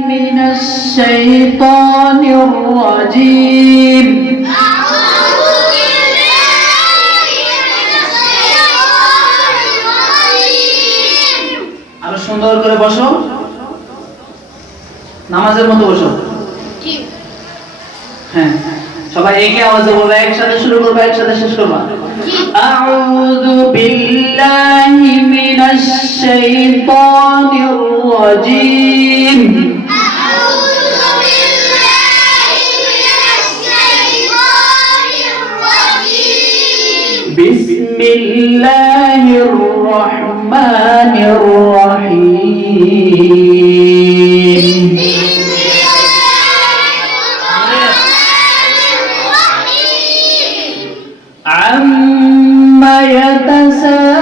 من الشيطان الرجيم আরো সুন্দর করে বসো নামাজের মতো বসো হ্যাঁ সবাই একে আওয়াজে বলবে একসাথে শুরু করবো একসাথে শেষ করবো أعوذ بالله من الشيطان الرجيم بسم الله الرحمن الرحيم عما يتساءل